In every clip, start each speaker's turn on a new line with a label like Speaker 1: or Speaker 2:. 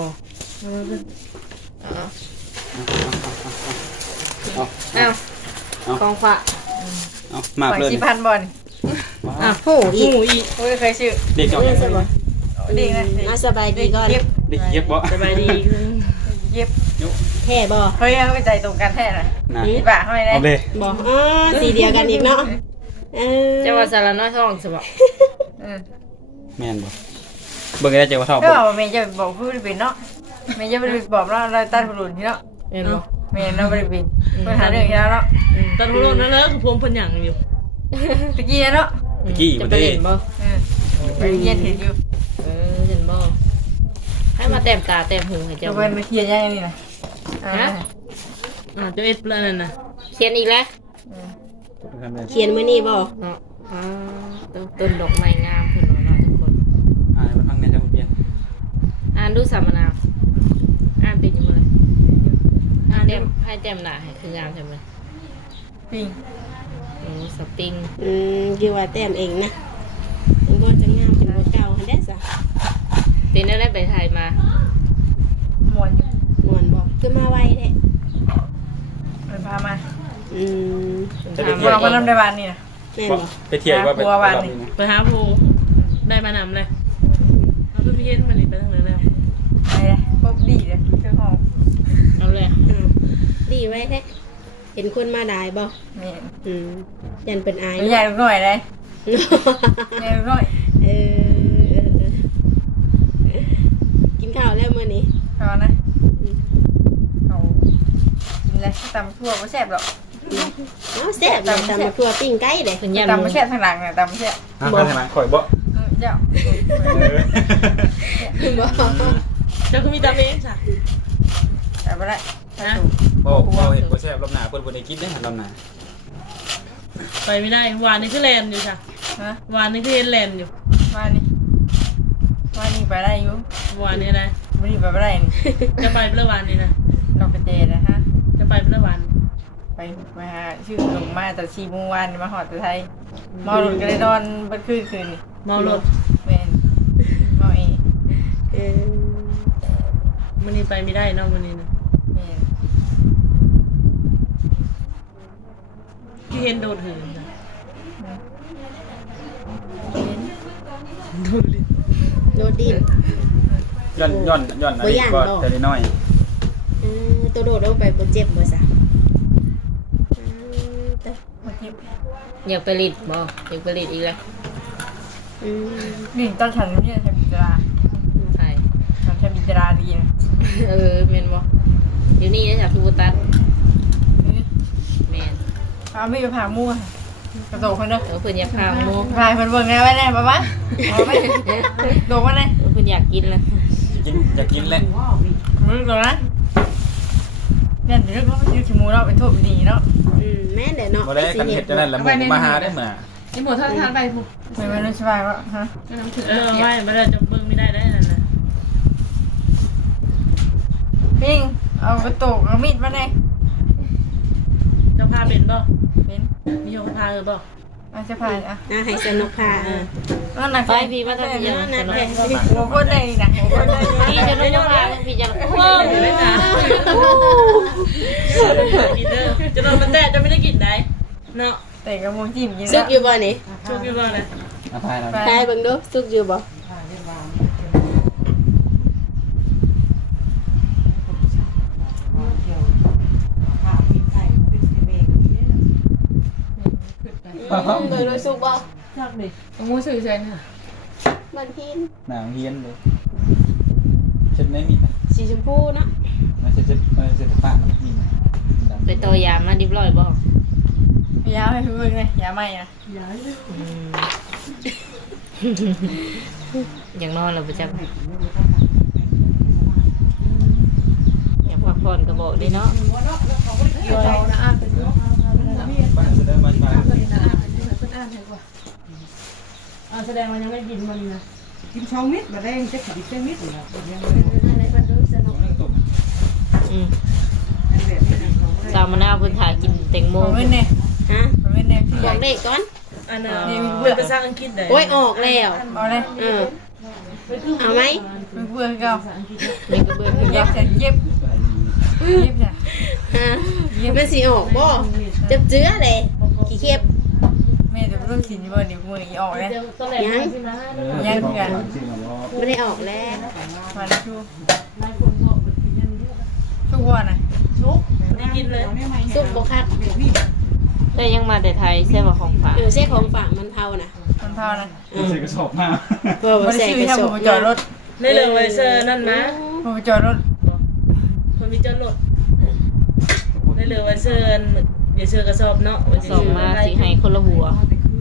Speaker 1: กองฝาก
Speaker 2: เอามากเลย
Speaker 1: 4,000บอล
Speaker 3: หูอีก
Speaker 1: โอ้ยเคยชื่อ
Speaker 2: เด็กเจ้าเนี่ย
Speaker 1: เด็กนะ
Speaker 3: สบายดีก่อน
Speaker 2: เด็กเย็บบ่
Speaker 4: สบายดี
Speaker 1: เย็บ
Speaker 3: แท้บ่
Speaker 1: เฮ้ยเข้าใจตรงกันแท้น่ะนี่ป่ะให้ได้
Speaker 3: บ่สีเดียวกันอีกเนาะ
Speaker 4: จะว่าสารน้อยท้องสิบ่
Speaker 2: แม่นบ่เบิ่งได้เจ้าว่าเท่า
Speaker 1: ก็แม่จะบอกพูดเป็นเนาะแม่จะไปบอกเราตัดผลุนนี่เนาะ
Speaker 4: เห็นบ่
Speaker 1: แม่เราบ่ได้เป็นปัญหาเรื่องแล้วเนาะ
Speaker 4: ตัดผลุนนั่นแหละคือผมเพิ่นหยังอยู่
Speaker 1: ตะกี้เนาะ
Speaker 2: ตะกี้บ่ได้
Speaker 4: เห็นบ่
Speaker 1: ไปเย็นเห็นอยู่
Speaker 4: เห็นบ่ให้มาแต้มตาแต้มหูให้เจ้า
Speaker 1: ไปมาเขียนยังนี่น่ะ
Speaker 4: เจ้าเอ็ดแล้วนั่นน่ะเขียนอีกแล้ว
Speaker 3: เขียนมื้อนี้บ่
Speaker 4: เนาะต้นดอกไม้งามเพิ่นว่าเนาะทุกคน
Speaker 2: มาฟังแน่จังเปลี่ยน
Speaker 4: อ่านดูสัมมนาอ่านเป็นจังเลยอ่านเต็มให้เต็มหน้าให้คืองามใช่มั้ย
Speaker 1: ปิ้ง
Speaker 4: สปริง
Speaker 3: คือว่าแต้มเองนะมันบ่จะงามเป็นบ่เก่าหั่นเด้ซะ
Speaker 4: เป็นได้ไปไทยมา
Speaker 1: ม่วนอยู่
Speaker 3: ม่วนบ่คือมาไวแท้
Speaker 1: มันพามา
Speaker 4: เรา
Speaker 1: ก็นำได้บ้านนี่นะ
Speaker 3: แม่นบ่
Speaker 2: ไปเที่ยวว่า
Speaker 4: ไปหาภูได้มานำเลยเอาตู้เย็นมาหลีไปทางไหนแล้ว
Speaker 1: ไปเลยพบดีเลยเจ้าของ
Speaker 4: เอาเลย
Speaker 3: ดีไว้แท้เห็นคนมาได้บ่
Speaker 1: นี่
Speaker 3: ยันเป็นอาย
Speaker 1: ใหญ่หน่อยเลยใหญ่หน่อย
Speaker 3: กินข้าวแล้วมื้อนี้
Speaker 1: ข้าวนะเอากินอะไรตำทั่วไม่แซ่บหรอก
Speaker 3: แซ่บตำทั่วปิ้งไก่เด้
Speaker 1: ตำไม่แซ่บทางหลังเนี่ยตำไม่แซ่บ
Speaker 2: บ่ทางหลังข่อยบ่
Speaker 1: เจ้า
Speaker 3: บ่
Speaker 4: เจ้าคือมีตำเองจ้ะ
Speaker 1: แต่ไม่ได้
Speaker 4: นะ
Speaker 2: โอ้เห็นบ่แซ่บรอบหน้าเพิ่นบ่ได้กินเด้รอบหน้า
Speaker 4: ไปไม่ได้วานนี่คือแลนอยู่จ้ะวานนี่คือเห็นแลนอยู่
Speaker 1: วานนี่ไปได้อยู่
Speaker 4: วานนี่นะ
Speaker 1: ไม่ได้ไปไม่ได้
Speaker 4: จะไปเมื่อวานนี่นะ
Speaker 1: นอกกระเจนะฮะ
Speaker 4: จะไปเมื่อวาน
Speaker 1: ไปหาชื่อลงมาแต่ชีมูวานมาหอดไทยเมาหลุดก็เลยนอนบัดคืนนี่
Speaker 4: เมาหลุด
Speaker 1: แม่นเมา
Speaker 4: มันนี่ไปไม่ได้เนาะมันนี่นะ
Speaker 1: แม่น
Speaker 4: ที่เห็นโดดหืน
Speaker 3: โดดดิน
Speaker 2: ย้อนอะไรก็แต่น้อย
Speaker 3: ตัวโดดลงไปบ่เจ็บบ่ซะ
Speaker 4: อยากไปลิดบ่อยากไปลิดอีกแล้ว
Speaker 1: นี่ตอนฉันนี่ทำบิดา
Speaker 4: ใช่
Speaker 1: ฉันทำบิดาดีนะ
Speaker 4: เมนบ่เดี๋ยวนี้จะจับทูตันเมน
Speaker 1: ไม่ไปพามั่วกระโดดคนเด้อ
Speaker 4: เพื่อนอยากพามั่ว
Speaker 1: พาคนเบิ่งไงไว้แน่ป๊าโดดมาแน่
Speaker 4: เพื่อนอยากกินเลย
Speaker 2: อยากกินแหละ
Speaker 1: มึงโดดนะเนี่ยเดี๋ยวเขาไปยืดขี้มูเราไปทุบดีเนาะ
Speaker 3: แม่เดี๋ยวเนาะ
Speaker 2: บ่ได้กันเห็ดจังนั้นแล้วมึงมาหาได้เหมือน
Speaker 4: นี่หมดทานไปปุ๊บ
Speaker 1: ไม่ได้สบายว่ะฮะ
Speaker 4: ไม่ได้จะเบิ่งไม่ได้นั่นนะ
Speaker 1: ปิ้งเอากระตุกเอามีดมาเลย
Speaker 4: เจ้าพาเป็นบ่
Speaker 1: เป็น
Speaker 4: มีโยพาบ่
Speaker 1: จะพา
Speaker 3: ให้สนุกพา
Speaker 4: ไปพี่มาทำยัง
Speaker 1: นั่นแหละหัวคนได้นะหัวคนได้
Speaker 4: พี่จะไม่ต้องพาพี่จะไม่นะจะโดนมันแตะจะไม่ได้กินได้เนาะ
Speaker 1: แต่กับมูจิ้มกิน
Speaker 3: ซุกอยู่บ่นี่
Speaker 4: ซุกอยู่บ่นะ
Speaker 3: ใช่เบิ่งดูซุกอยู่บ่เบิ่งดูซุกบ่
Speaker 4: ยากดิงูสื่อใจน่ะ
Speaker 3: มันพิน
Speaker 2: หนังเฮียนเลยเช็ดได้มีนะ
Speaker 3: สีชมพูนะ
Speaker 2: มันเช็ดปากมันมี
Speaker 4: ไปตัวยามาดิบร้อยบ่
Speaker 1: ยาให้เบิ่งเลยยาใหม่อ่ะ
Speaker 4: ยาอย่างนอนเราประจำอยากพักผ่อนก็บอกได้เนาะแสดงว่ายังไม่กินมันนะ
Speaker 1: กินช่องมิดมาได้จะกินเส้นมิดอยู่แล้ว
Speaker 4: สาวมะนาวเพิ่นถ่ายกินแตงโม
Speaker 1: ไม่แน่
Speaker 3: ฮะ
Speaker 1: ไม่แน่
Speaker 3: บอกเด็กก่อน
Speaker 4: อันน่ะเปิดภาษาอังกฤษได้
Speaker 3: โอ้ยออกแล้ว
Speaker 1: เอาเลย
Speaker 3: เอาไหม
Speaker 1: เบื่อเก่า
Speaker 4: นี่ก็เบื่อคือ
Speaker 1: เย็
Speaker 4: เก่า
Speaker 1: บจะเย็บจ้ะ
Speaker 3: ฮะมันสิออกบ่จับเจื้อเลยขี้เข็บ
Speaker 1: แม่จะเริ่มสินบ่เดี๋ยวมือออกเลย
Speaker 3: ยัง
Speaker 1: ยังกัน
Speaker 3: ไม่ได้ออกแล้ว
Speaker 1: มาชูทุกวันน่ะ
Speaker 4: ได้กินเลย
Speaker 3: ซุปบ่คัก
Speaker 4: แต่ยังมาแต่ไทยใช่ป่ะของฝาก
Speaker 3: ใช่ของฝากมันเผานะ
Speaker 1: มันเท่านะ
Speaker 2: ใส่กระสอบมา
Speaker 3: เพื่อ
Speaker 1: บ่
Speaker 3: มา
Speaker 1: ได้
Speaker 3: ใส่
Speaker 1: ซื้อก
Speaker 3: ระ
Speaker 1: ให้
Speaker 3: ส
Speaker 1: ผ
Speaker 3: อบ
Speaker 1: มจอดรถ
Speaker 4: ได้เลยไวเซอร์นั่นนะ
Speaker 1: ผมจอดรถ
Speaker 4: คนมีจอดรถได้เลยไวเซอร์อย่าเชื่อกระสอบเนาะสอบมาสิให้คนละหัว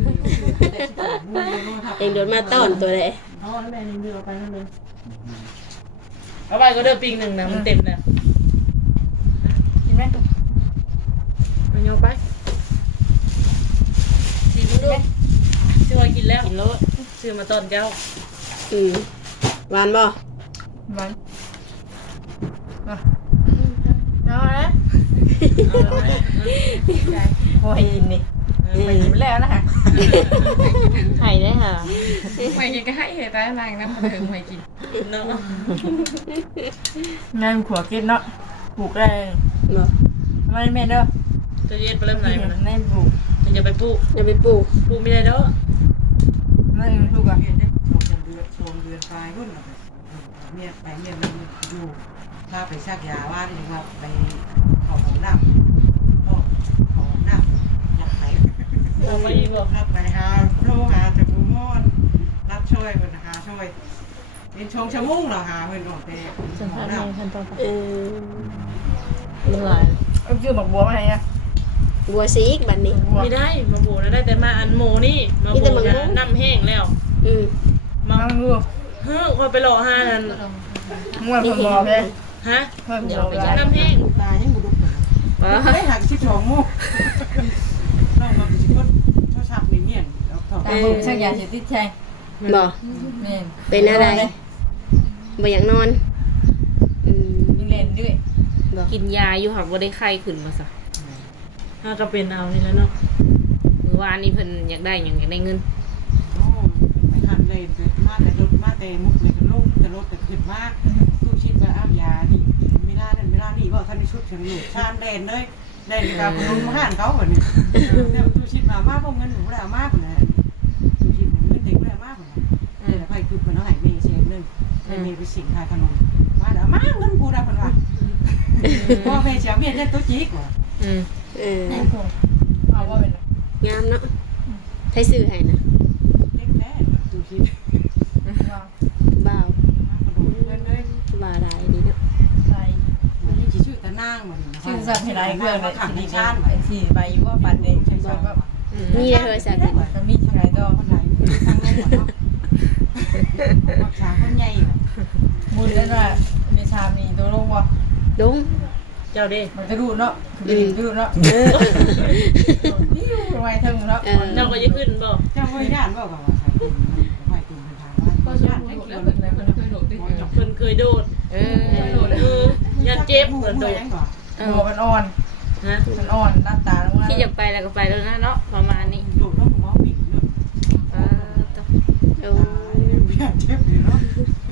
Speaker 3: เองโดนมาต้อนตัวเลย
Speaker 4: เอาไปก็เด้อปิงหนึ่งนะมันเต็มแล้ว
Speaker 1: กินไหม
Speaker 4: เอาโยไปสีมึงดูชื่อว่ากินแล้วกินแล้วชื่อมาตอนเจ้า
Speaker 3: หวานบ่
Speaker 1: มันเอาละโอ้ยกินนี่ไปกินแล้วนะฮะ
Speaker 4: ไข่ได้ค่ะ
Speaker 1: ไม่กินก็ให้เหตุอะไรนะมันถึงไม่กิน
Speaker 4: เนาะ
Speaker 1: งานขัวกินเนาะปลูกได้
Speaker 3: บ่
Speaker 1: ไม่แม่เด้อ
Speaker 4: จะเย็ดไปเริ่มไหนมัน
Speaker 1: ในปลูก
Speaker 4: จะไปปลูก
Speaker 3: อย่าไปปลูก
Speaker 4: ปลูกไม่ได้เด้อ
Speaker 1: นั่นปลูกอ่ะ
Speaker 5: ชมเดือนปลายรุ่นเมียไปเมียมันอยู่พาไปชักยาว่านี่ครับไปขอของน้ำขอของน้ำอยากไป
Speaker 4: เอาไปอีกบ่
Speaker 5: รับไปหาโทรหาจากบูมอนรับช่วยคนหาช่วยเป็นชงชะมุ่งเหรอหาเพื่อนออกไป
Speaker 4: สัมภาษณ์ในขั้นตอน
Speaker 3: อ
Speaker 4: เมื่อไหร่
Speaker 1: เอาชื่อหมักบัวมาให้อ่ะ
Speaker 3: บัวซีกบัดนี้
Speaker 4: ไม่ได้มาบูนะได้แต่มาอันโมนี่มาบูนะน้ำแห้งแล้ว
Speaker 1: มาดู
Speaker 4: เฮ้ยคอยไปรอห้านั่น
Speaker 1: มั่วคนบอกเลย
Speaker 4: ฮะ
Speaker 1: เพิ่ม
Speaker 4: เดี๋ยว
Speaker 1: บอก
Speaker 4: ไป
Speaker 1: เล
Speaker 4: กิน
Speaker 1: ย
Speaker 4: น้ำแห้ง
Speaker 5: ตายยังบุดุกได้หัก12 โมงน้องมาไปชิคนโทรศัพท์มีเมียนแล้วถอด
Speaker 1: ตามผมช่างยาเสพติดใช่
Speaker 3: บ่
Speaker 1: แม่
Speaker 3: เป็นอะไรบ่อยากนอน
Speaker 1: มีเลนด้วย
Speaker 3: บ่
Speaker 4: กินยาอยู่หักว่าได้ไข้ขึ้นมาซะถ้าก็เป็นเอานี่แล้วเนาะมือวานนี่เพิ่นอยากได้อย่างอยากได้เงิน
Speaker 5: โอ้ไปหันเลยมาแต่รถมาแต่มุกเลยเป็นลูกแต่รถแต่ขึ้นมากตู้ชิดจะอ้ายานี่ไม่ได้นั่นไม่ได้นี่บอกท่านมีชุดเฉียงหนูชานแดนเลยแดนกับลุงมาห่านเขาเหมือนนี่ตู้ชิดมามากพวกเงินหนูไม่ได้มากเลยตู้ชิดเงินเด็กไม่ได้มากเลยแต่ไพ่คือคนเอาไหนเมย์เชียงนึงไอ้เมย์ไปสิงทายขนมมาเดี๋ยวมาเงินกูได้คนละพอเมย์เชียงเมียเล่นตัวจี๊กว่ะ
Speaker 1: เอาว่าเป็น
Speaker 3: งามเนาะใช้ซื้อให้นะ
Speaker 5: เล็กแน่ตู้ชิด
Speaker 3: บ่าว
Speaker 5: ขนมเงินเลย
Speaker 3: บ่าวได้ดีเนาะ
Speaker 1: ใส่
Speaker 5: มันยังชื่อตะนางเหมือน
Speaker 1: ชื่อสัตว์ให้ไรเรื่องเลย
Speaker 5: ขังใน
Speaker 1: ที่
Speaker 5: ชาติ
Speaker 1: สี่ใบว่าปัดเด็กใช่ไหมก็
Speaker 3: นี่ได้โทรศัพท์
Speaker 1: ก็มีที่ไหนต่อ
Speaker 5: คนไหนทางโน้นหมดเนาะปักษาคนใหญ่
Speaker 1: มือนั่นว่ามีชามีตัวลงวะ
Speaker 3: ดง
Speaker 4: เจ้าเด้
Speaker 1: มันจะดูเนาะคือดูเนาะนี่ทำไมถึงเนาะ
Speaker 4: เจ้าก็จะขึ้นบ่
Speaker 5: เจ้าไม่ย่านบอกกับว่าใส่ตุ่มไหวตุ่มทางว่าย่านได้กี่วัน
Speaker 4: เพิ่นเคยโดดยันเจ็บเพิ่นโดด
Speaker 1: หัวมันอ่อน
Speaker 4: ฮะ
Speaker 1: มันอ่อนหน้าตาลงมา
Speaker 4: ที่อยากไปแล้วก็ไปแล้วนะเนาะประมาณนี้
Speaker 5: โดดแล้วหัววิ่งเนาะ
Speaker 3: โอ้
Speaker 5: เพี้ยเจ็บเลยเนาะ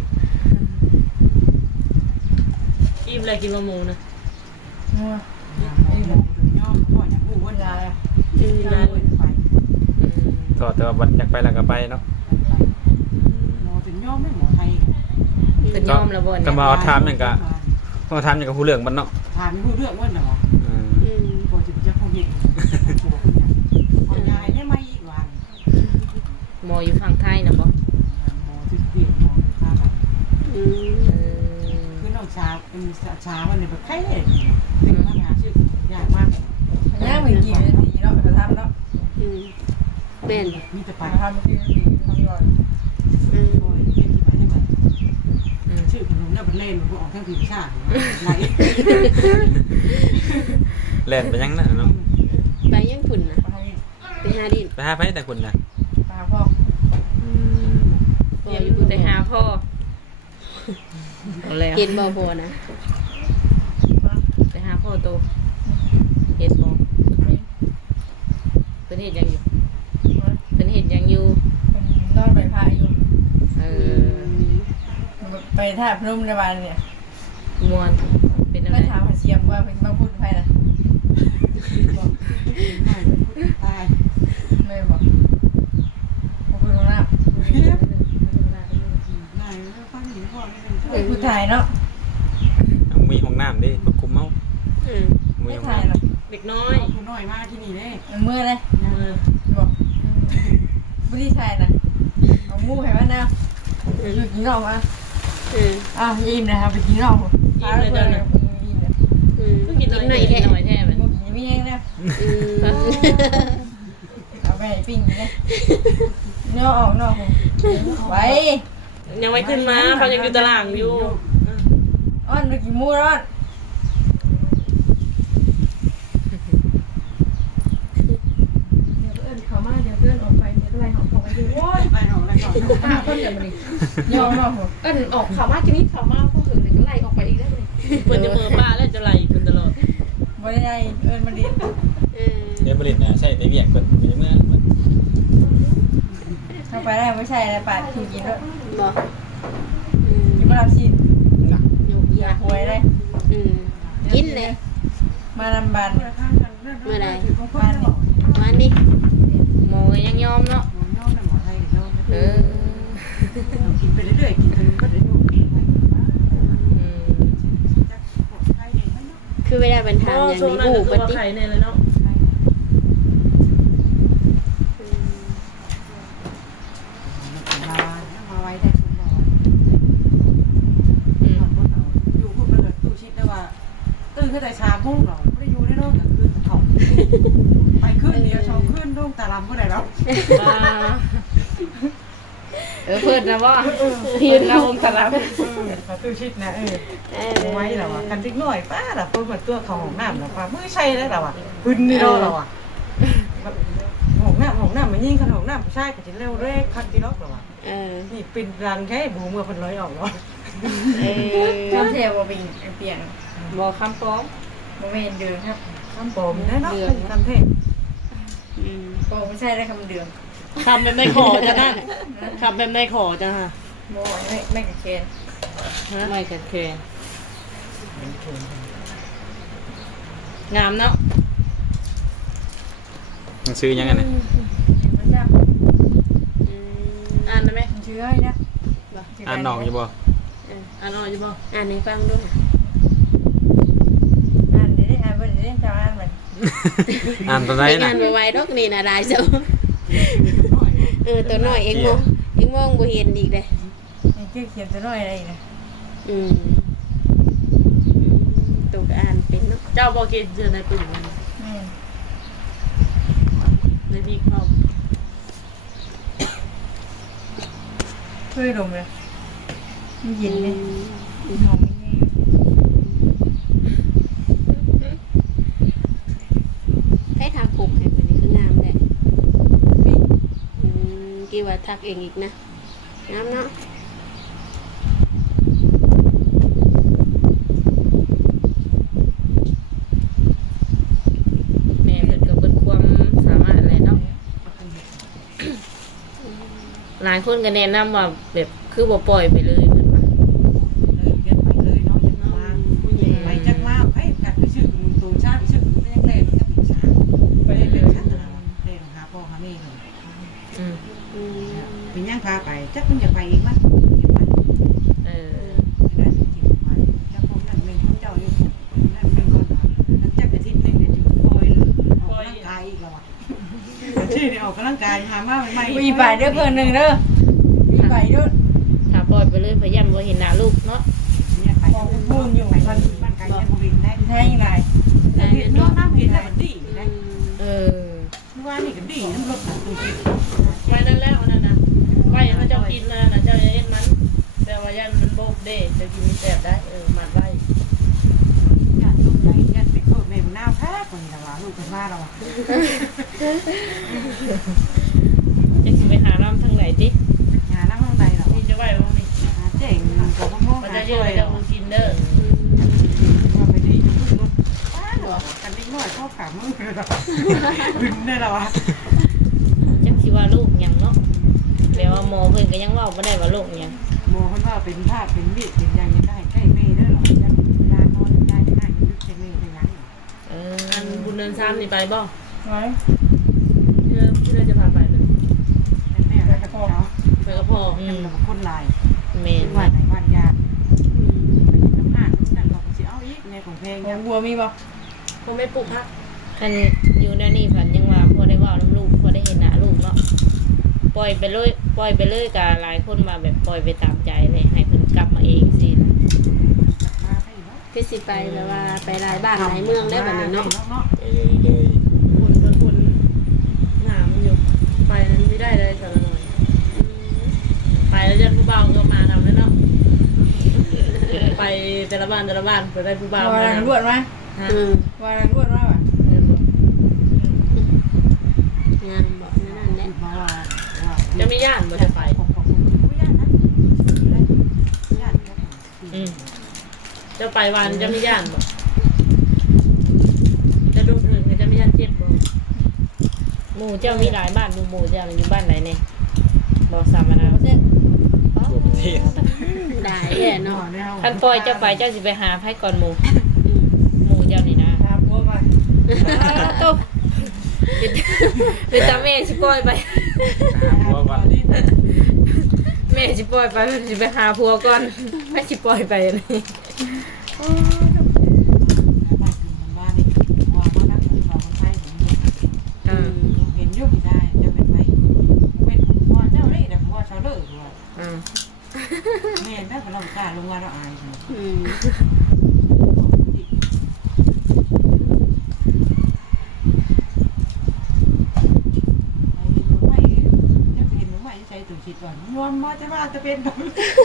Speaker 4: อิ่มอะไรกินมะม่วงนะ
Speaker 1: มัว
Speaker 5: ย่อพ่ออย่างผู้ว่า
Speaker 1: ลาย
Speaker 5: ได้ไป
Speaker 2: ก็แต่ว่าบัดอยากไปแล้วก็ไปเนาะ
Speaker 5: หมอถึงย่อไม่หมอไทย
Speaker 4: เป็นยอมแล้วบ่
Speaker 2: ก็
Speaker 4: เนี่ย
Speaker 2: มาเอาถามหยังก็ต้องถามหยังก็ฮู้เรื่องมันเนาะ
Speaker 5: ถามผู้เรื่องว่าเนาะ
Speaker 2: อืม
Speaker 5: พอจะคงเห็นคนใหญ่ได้ไหมอีกวัน
Speaker 4: หมออยู่ฝั่งไทยนะบ่
Speaker 5: หมอถึงเปลี่ยนหมอข้าไป คือน้องชาเป็นชาวันนี้แบบไข้เลยเป็นมากชื่อยากมาก
Speaker 1: ย่างเหมือนกี่นาทีเนาะกระทำเนาะ
Speaker 3: แม่น
Speaker 5: มีแต่
Speaker 1: ก
Speaker 5: ไป
Speaker 1: ระทำกี่นาทีทำก่อน
Speaker 5: โอ้ยเล่นที่ไปได้แบบชื่อขนมเนี่ยมันเล่นมันออกแค่ผีชาไหล
Speaker 2: แล่นไปยังนั่นเนาะ
Speaker 3: ไปยังพุ่นนะ
Speaker 1: ไป
Speaker 3: ไปหาดิน
Speaker 2: ไปหาไผแต่คุณน่ะ
Speaker 1: ตาพ่อ
Speaker 2: อืม
Speaker 3: พ่อ
Speaker 4: เดี๋ยว
Speaker 3: อยู่
Speaker 4: ไปหาพ่อเอาแล้ว
Speaker 3: เห็นบ่พ่อนะ
Speaker 4: ไปหาพ่อโตเห็ดบ่เป็นเห็ดยังอยู่เป็นเห็ดยังอยู่
Speaker 1: นอนไปพาอยู่
Speaker 4: เออ
Speaker 1: ไปท่าพนมในวันเนี่ย
Speaker 4: มวนเป็นอะไร
Speaker 1: ก็ถามหาเสียมว่าเป็นมาพูดไปนะ
Speaker 5: ตาย
Speaker 1: ไม่บอกมาพูดตรงหน้า
Speaker 5: นายฟังหญิงพ่อนี่เป็น
Speaker 1: เป็นผู้ชายเนาะ
Speaker 2: มีห้องน้ำดิบ่คุมเมา
Speaker 3: อืม
Speaker 2: มี
Speaker 1: ไม่
Speaker 2: ห้อง
Speaker 1: ถ่าย
Speaker 2: น้ำ
Speaker 1: หรอก
Speaker 4: เด็กน้อย
Speaker 5: ผู้น้อยมากที่นี่เลย
Speaker 1: เมื่อเลย
Speaker 4: เออ
Speaker 1: บอกไม่ได้ถ่ายนะเอามูให้มันนะอยู่กินนอกมา
Speaker 3: อืม
Speaker 1: ยิ้มนะครับไปกินนอกยิ้มเลยยิ้มเลย
Speaker 3: อืม
Speaker 4: ก็กินน้อย
Speaker 3: หน่อย
Speaker 4: กิ
Speaker 3: แท้
Speaker 4: นน้อยแท้มัน
Speaker 1: มุกยิ้มเองนะ
Speaker 3: อืม
Speaker 1: เอาไปปิ้งเลยเนาะออกนอกไว้
Speaker 4: ยังไม่ขึ้นมาเขายังอยู่ตารางอยู่
Speaker 1: อ้อนไปกินมูร้อน
Speaker 5: โอ้ยไปหนองอะไรก่อน
Speaker 1: ยอมนอกหัว
Speaker 6: ออกข่าวมากทีนี้ข่าวมากพูดถึงเลยก็ไล่ออกไปอีกได้เลย
Speaker 4: เพิ่นจะเมือป้าแล้วจะไล่เพิ่นตลอด
Speaker 1: บ่ได้มาดิ
Speaker 3: อืม
Speaker 2: เดี๋ยวบ่ได้นะใช่ไปเวียกเพิ่นไปเมื่อ
Speaker 1: เข้าไปได้ไม่ใช่อะไรปาดคือกินแล้ว
Speaker 3: บ่อืม
Speaker 1: กินมาลำชี
Speaker 2: น่ะ
Speaker 3: ยกยา
Speaker 1: หวยเลย
Speaker 3: อืมกินเลย
Speaker 1: มาลำบาน
Speaker 3: เมื่อใด
Speaker 1: บ้านนี่
Speaker 3: วันนี้
Speaker 4: โมก็ยังยอมเนาะ
Speaker 5: น้องน่ะหมอไทยเดี๋ยว
Speaker 4: เออ
Speaker 5: กินไปเรื่อยๆกินไปก็ได้ดูไป
Speaker 4: อืม
Speaker 5: จักปวดไข้เองเนาะ
Speaker 3: คือเวลาเป็นทางอย่าง
Speaker 4: ช่วง
Speaker 3: นี้
Speaker 4: นั้น
Speaker 3: หู
Speaker 4: ก็
Speaker 3: ป
Speaker 4: คือว่า
Speaker 3: ฏิ
Speaker 4: ไข่เนี่ยเลยเนาะ
Speaker 5: มาไว้ได้ทุกวัน
Speaker 4: อืม
Speaker 5: อยู่พวกมันตู้ชิดได้ว่าตื่นขึ้นแต่เช้าพุ่งหรอไม่ได้อยู่ได้นอกจากคืนเขาไปขึ้นเดียวชองขึ้นรุ่งตาลำก็ได้แล้ว
Speaker 4: ว่าเพิ่นนะว่ายืนเราองค์ตลาด
Speaker 5: ตู้ชิดนะไว้แล้วอ่ะกันทิกหน่อยป้าล่ะเพิ่มตัวเขาห้องน้ำแล้วป้าไม่ใช่แล้วเราอ่ะพื้นนี่เราอ่ะห้องน้ำมันยิ่งขนมน้ำผู้ชายก็จะเร็วเร่คันที่ล็อกเราอ่ะ
Speaker 3: เออ
Speaker 5: นี่ปินรังแค่บูเมื่อเป็นร้อยออกเนาะ
Speaker 3: เออ
Speaker 1: ชอบเทวบินเปลี่ยน
Speaker 4: บอกคำป้อม
Speaker 1: โมเมนเดือนครับ
Speaker 5: ทำปมได้เนาะทำเทศ
Speaker 3: อืม
Speaker 1: โอ้ไม่ใช่ได้คำเดือน
Speaker 4: คำแบบในขอจะนั่นคำแบบในขอจะฮะ
Speaker 1: โมไม่กระเคน
Speaker 4: ไม่กันแค่งามเนาะ
Speaker 2: มันซื้อยังไงน่ะ
Speaker 1: มันจะ
Speaker 3: อืม
Speaker 4: อ่านได้ไหม
Speaker 1: เชื้อให้นะ
Speaker 2: อ่านนอกอยู่บ่
Speaker 4: อ่านออกอยู่บ่
Speaker 3: อ่านให้ฟังด้วย
Speaker 1: อ่านได้อ่านบ่ได้จะอ่านมัน
Speaker 2: อ่านตอนไหน
Speaker 3: ไป
Speaker 2: น่ะ
Speaker 3: งานไวๆดอกนี่นะได้จ้ะตัวน้อยเองมองบ่เห็นอีกเลย
Speaker 1: นี่คือเขียนตัวน้อยอะไรนะ
Speaker 3: อืมตัวก็อ่านเป็นเนาะ
Speaker 4: เจ้าบอกเกณฑ์เจอในปุ่มมันในดีเข้า
Speaker 1: เพื่อลมเลยมันเย็นเลย
Speaker 3: อืม
Speaker 1: หอมไม่แห้ง
Speaker 3: ให้ทาปกให้เป็นคืองามแหละกี่ว่าทักเองอีกนะงามเนาะ
Speaker 4: แม่เพิ่นก็เบิดความสามารถอะไรเนาะหลายคนก็แนะนำว่าแบบคือบ่ปล่อยไปเลยเพิ่นว่า
Speaker 5: เลยเก็บไปเลยเนาะยังมาไปจักมาไอ้กัดไปชื่อคุณตูชาไปชื่อคุณยังเล่นกับปีชาไปเล่นเป็นชาติเล่นหาพ่อหาแม่เลย
Speaker 4: อืม
Speaker 3: อืม
Speaker 5: เป็นยังพาไปจักคุณจะไปอีกมั้ยยังไป
Speaker 4: เออ
Speaker 5: ได้จริงไปจักพวกนั้นเป็นของเจ้าอยู่นั่นเป็นคนนั้นจักอาทิตย์นึงเดี๋ยวจะคอยออกกำลังกายอีกแล้วอ่ะที่นี่ออกกำลังกายหามาใหม่
Speaker 1: มีใบเด้อเพิ่นหนึ่งเด้อมีใบด้วย
Speaker 4: ถ้าปล่อยไปเลยพยายามบ่เห็นหน้าลูกเนาะ
Speaker 5: เนี่ยไปบุญอยู่บ้านบ้านไกลเนี่ยบุรีได้
Speaker 1: แท้ยังไง
Speaker 5: เห็นนอกน้ำเห็นได้มันดีนะ
Speaker 4: เออ
Speaker 5: ว่านี่ก็ดีน้ำรถตูชิด
Speaker 4: ไว้นั่นแล้วนั่นน่ะไว้ให้เจ้ากินนั่นน่ะเจ้าอย่าเฮ็ดมันแต่ว่ายันมันโบกเด้จะกินแซ่บได้มัดไว้
Speaker 5: ญาติลูกไหนญาติไปเพิ่มแม่มันน้าแพ้คนนี้ละลูกเป็นมาเราอ่ะ
Speaker 4: จะสิไปหาลำทางไหนติ
Speaker 5: หาน้ำห้องใดเรา
Speaker 4: นี่จะไว้บ่นี่
Speaker 5: หาเจ๋งกับพ่อมอง
Speaker 4: มัน
Speaker 5: หา
Speaker 4: จะเย
Speaker 5: ช่
Speaker 4: อะ
Speaker 5: วย
Speaker 4: เจ้า
Speaker 5: เรา
Speaker 4: บ่กินเด้อ
Speaker 5: ว่าไปดีอยู่ทุกรถป้าเรากันนิดหน่อยเข้าขามือเราบินได้เราอ่ะ
Speaker 4: จักสิว่าลูกหยังเนาะแต่ว่าหมอเพิ่นก็ยังเว้าบ่ได้ว่าลูกหยัง
Speaker 5: หมบอกคนว่าเป็นภาพเป็นมีดเป็นอย่างนี้ได้ใกล้เมย์ได้หรอจะเวลานอนได้จะลึกใกล้เมย์ได้ยัง
Speaker 4: อันบุญเดินซ้ำนี่ไปบ่
Speaker 1: ไว้
Speaker 4: เพื่อจะพาไปเลย
Speaker 5: แม่แล้วก็พ่อ
Speaker 4: ไปกับพ่อ
Speaker 5: เป็นแบบคนลาย
Speaker 3: แม่
Speaker 5: เป็น
Speaker 3: น
Speaker 5: วันไหนวันยาน้ำอ่านนั่นเราจะเอาอีกในของเพลง
Speaker 1: ของบัวมีบ่
Speaker 4: พ่อไม่ปลูกพัก
Speaker 3: คันอยู่ในนี่ผันยังว่าพอได้เว้าน้ำลูกพอได้เห็นหน้าลูกเนาะปล่อยไปเลยก็หลายคนมาแบบปล่อยไปตามใจเลยให้เพิ่นกลับมาเองสิ
Speaker 5: มาให้เนาะ
Speaker 3: คือสิไปแบบว่าไปหลายบ้านหลายเมืองได้บัดนี้เนาะ
Speaker 2: เลย
Speaker 4: คนหนามอยู่ไปนั้นไม่ได้เลยแต่ละหน่อยไปแล้วยันผู้บ่าวก็มาทำแล้วเนาะไปแต่ละบ้านไปได้ผู้บ่าว
Speaker 1: วารังรวดไหม
Speaker 4: ฮะ
Speaker 1: วารังรวดไหมวะ
Speaker 3: งานบอกนั่นแหละ
Speaker 5: มาว่า
Speaker 4: จะไม่ย่านบ่จะไป
Speaker 5: ของผู้ย่านนะย่าน
Speaker 4: จะไปวันจะไม่ย่านบ่จะดูถึงจะไม่ย่านเจ็บบ่
Speaker 3: หมู่เจ้ามีหลายบ้านหมู่เจ้าอยู่บ้านไหนเนี่ยบ่สามนะ
Speaker 2: ทั่วประเทศ
Speaker 3: ได้แน่เนาะ
Speaker 5: เนาะ
Speaker 3: คันปล่อยเจ้าไปเจ้าสิไปหาไผก่อนหมู่เจ้านี่นะ
Speaker 1: ตามบัวมา
Speaker 3: ตบเป็นตาแม่สิปล่อยไป
Speaker 2: ว่าวัน
Speaker 3: แม่สิปล่อยไปสิไปหาผัวก่อนไม่สิปล่อยไปเลย
Speaker 5: ว่านี่ว่านักของคนไทยเห็นยุ่งได้จะเป็นไหมเป็นว่าเจ้าเล่ห์แต่ว่าชาวเล่ห์ว่าแม่ได้พลังกล้าลงมาเราอายใจตื่นคิดก่อนนวลมาจะว่าจะเป็นแบบ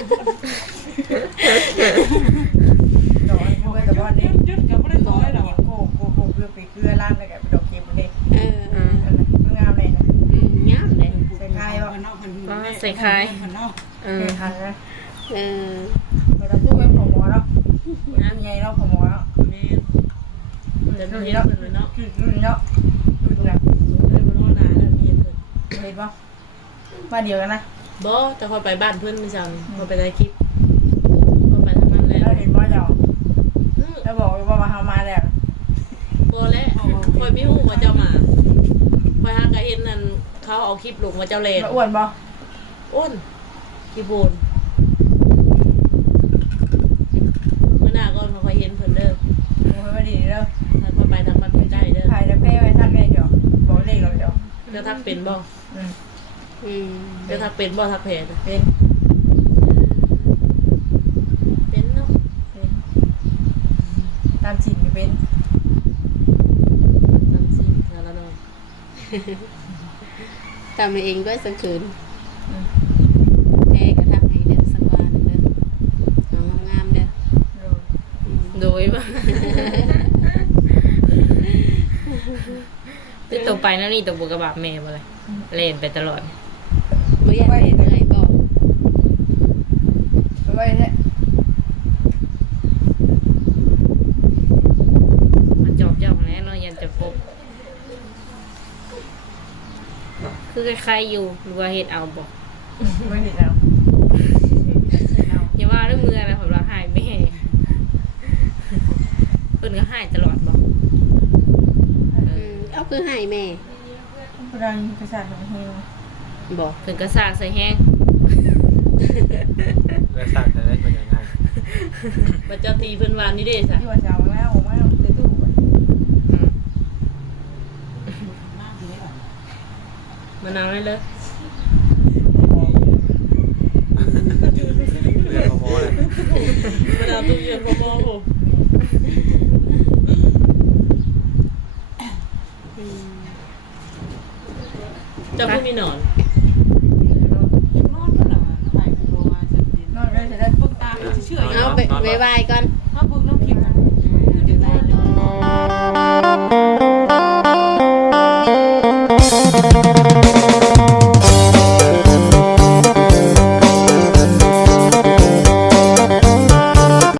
Speaker 1: ดอกบัวกับบัวนี่
Speaker 5: ยุดกับไม่ได้ต่อยหรอก
Speaker 1: โกเกลือไปเกลือล้างเลยกับดอกเก็บเลย งามเลยนะ
Speaker 3: งามเลย
Speaker 1: ใส่ไข่บ่
Speaker 5: มันนอกมัน
Speaker 1: ใส่ไข่นะเราต้องพูดไว้ผอหมอเนาะงานใหญ่เนาะผอหมอเนาะ
Speaker 4: แม่จะดูเห็นเลยเนาะ
Speaker 1: รุ่นเนาะรุ่นนะ
Speaker 4: เลยมันนานแล้วมีเพิ่น
Speaker 1: เห็นปะบ้านเดียวกันนะ
Speaker 4: บ่แต่พอไปบ้านเพิ่นไม่จังพอไปได้คลิปพอไปทางนั้นแหละ
Speaker 1: แล้วเห็นว่าเจ้าแล้วบอกว่ามาทำมาแล้ว
Speaker 4: บ่แล้วคอยมีฮู้ว่าเจ้ามาคอยหาก็เห็นนั่นเขาเอาคลิปลงว่าเจ้าเลน
Speaker 1: แล้วอ้วนปะ
Speaker 4: อ้นกี่โบนเมื่อหน้าก็คอยเห็นเพิ่นเด้อ
Speaker 1: โอ้ยมาดีแล้ว
Speaker 4: ถ้าพอไปทางบ้านเพิ่นได้เด้อ
Speaker 1: ถ่ายแล้วแพ้ไว้ท่านแม่เดี๋ยวบอกเลขเราเดี๋ยว
Speaker 4: เจ้าทักเป็นบ่ เจ้าทักเป็นบ่ทักแผล
Speaker 1: เป็น
Speaker 4: เป็นเนาะ
Speaker 1: เป็นตามฉินก็เป็น
Speaker 4: ตามจริงแต่ละหน่อย
Speaker 3: ทำเองด้วยสักคืนแม่ก็ทำให้เด้อสักวันเด้อเอางามๆเด้อโดยบ่ที่ตกไปนั่นนี่ตกบุกกระบาดแม่บ่เลยเล่นไปตลอดบ่อยากเล่นอะไรบ่
Speaker 1: ไปไว้เนี่ย
Speaker 3: มันจอบย่องแล้วเนาะยันจะพบคือใครๆอยู่หรือว่าเฮ็ดเอาบ่
Speaker 1: ไม่เห็นแล้ว
Speaker 3: อย่าว่าเรื่องมืออะไรผมว่าหายแม่เพิ่นก็หายตลอดบ่เอาคือหายแม่
Speaker 1: กำลังกระชากของเฮง
Speaker 3: บ่เพิ่นก็ซากใส่แห้ง
Speaker 2: แล้วสร้างจะได้เป็นยังไง
Speaker 4: บัดเจ้าตีเพิ่นวานนี่เด้ซะ
Speaker 1: ที่ว่าจะเอาแล้วมาในตู้
Speaker 4: มะนาวได้เลย
Speaker 2: เรื่องของหมอเลย
Speaker 4: มะนาวตู้เย็นบ่มอผมจะไม่มีหนอน
Speaker 5: นอนก็หรอไปโทรมาจะ
Speaker 1: นอนได้จะได้
Speaker 5: พวกตาจะเชื่อ
Speaker 3: เอาไปบายก่อน